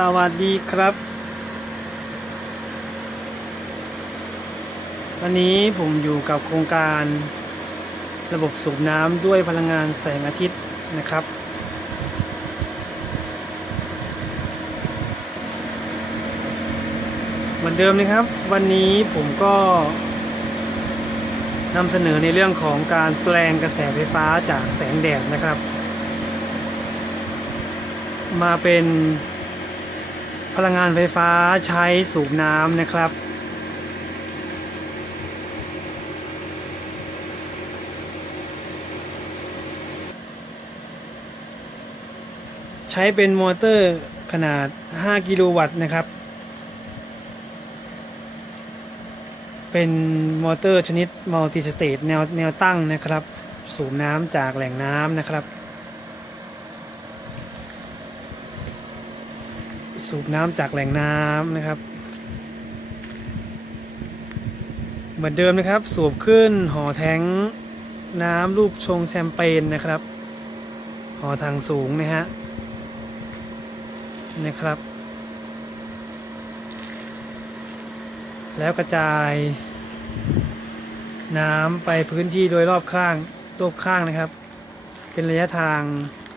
สวัสดีครับ วันนี้ผมอยู่กับโครงการระบบสูบน้ำด้วยพลังงานแสงอาทิตย์นะครับ เหมือนเดิมนะครับ วันนี้ผมก็นำเสนอในเรื่องของการแปลงกระแสไฟฟ้าจากแสงแดดนะครับ มาเป็น พลังงานไฟฟ้าใช้สูบน้ำนะครับ ใช้เป็นมอเตอร์ขนาด 5 กิโลวัตต์นะครับ เป็นมอเตอร์ชนิดมัลติสเตทแนวแนวตั้งนะครับ สูบน้ำจากแหล่งน้ำนะครับ สูบน้ำจากแหล่งน้ำนะครับ เหมือนเดิมนะครับ สูบขึ้นห่อแท้งน้ำรูปชงแชมเปญนะครับห่อทางสูงนะฮะนะครับ แล้วกระจาย น้ำไปพื้นที่โดยรอบข้างรอบข้างนะครับ เป็นระยะทาง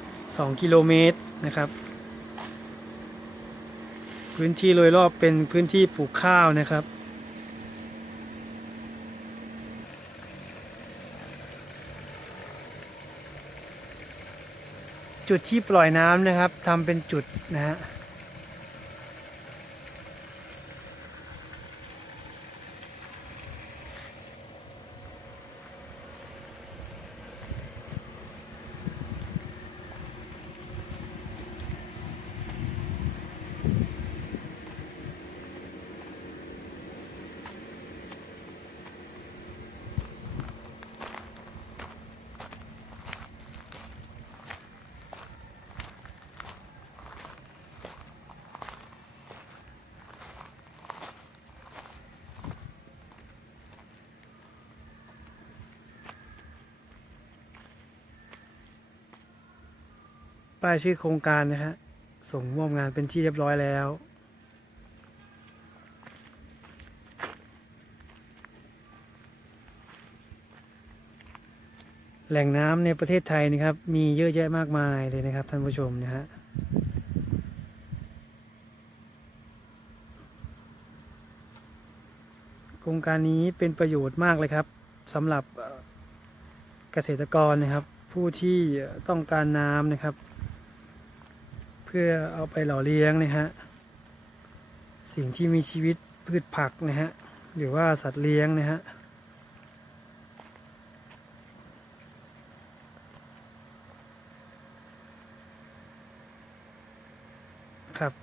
2 กิโลเมตรนะครับ พื้นที่โดยรอบเป็นพื้นที่ปลูกข้าวนะครับ จุดที่ปล่อยน้ำนะครับทำเป็นจุดนะฮะ ป้ายชื่อโครงการนะฮะส่งมอบงานเป็นที่เรียบร้อยแล้ว แหล่งน้ำในประเทศไทยนะครับ มีเยอะแยะมากมายเลยนะครับท่านผู้ชมนะฮะโครงการนี้เป็นประโยชน์มากเลยครับสำหรับเอ่อเกษตรกรนะครับ ผู้ที่ต้องการน้ำนะครับ เพื่อเอาไปหล่อเลี้ยงนะฮะสิ่งที่มีชีวิตพืชผักนะฮะหรือว่าสัตว์เลี้ยงนะฮะครับ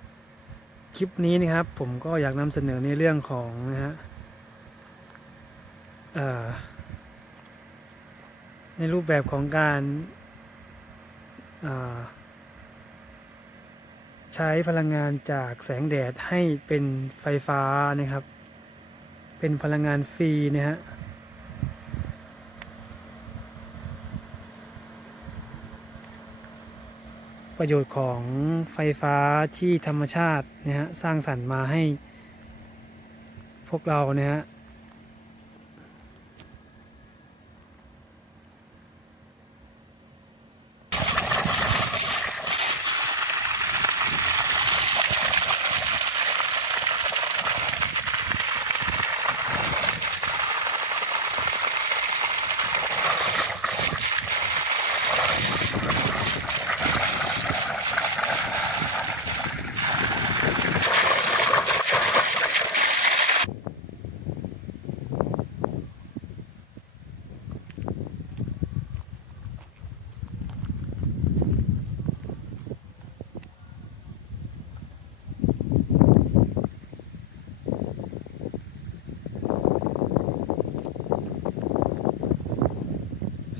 คลิปนี้นะครับผมก็อยากนำเสนอในเรื่องของนะฮะในรูปแบบของการอ่า ใช้พลังงานจากแสงแดดให้เป็นไฟฟ้านะครับ เป็นพลังงานฟรีนะฮะประโยชน์ของไฟฟ้าที่ธรรมชาตินะฮะสร้างสรรค์มาให้พวกเรานะ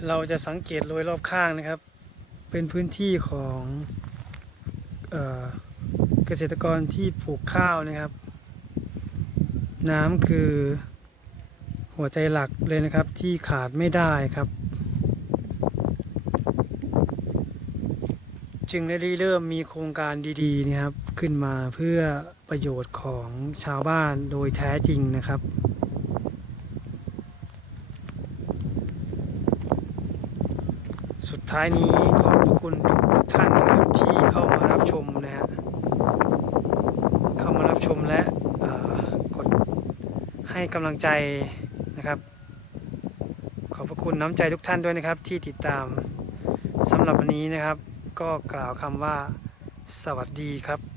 เราจะสังเกตโดยรอบข้างนะครับ เป็นพื้นที่ของเเกษตรกรที่ปลูกข้าวนะครับ น้ำคือหัวใจหลักเลยนะครับที่ขาดไม่ได้ครับ จึงได้เริ่มมีโครงการดีๆนะครับ ขึ้นมาเพื่อประโยชน์ของชาวบ้านโดยแท้จริงนะครับ สุด ท้ายนี้ขอบคุณทุกทุกท่านนะครับที่เข้ามารับชมนะฮะเข้ามารับชมและเอ่อกดให้กำลังใจนะครับ ขอบพระคุณน้ำใจทุกท่านด้วยนะครับ ที่ติดตามสำหรับวันนี้นะครับ ก็กล่าวคำว่าสวัสดีครับ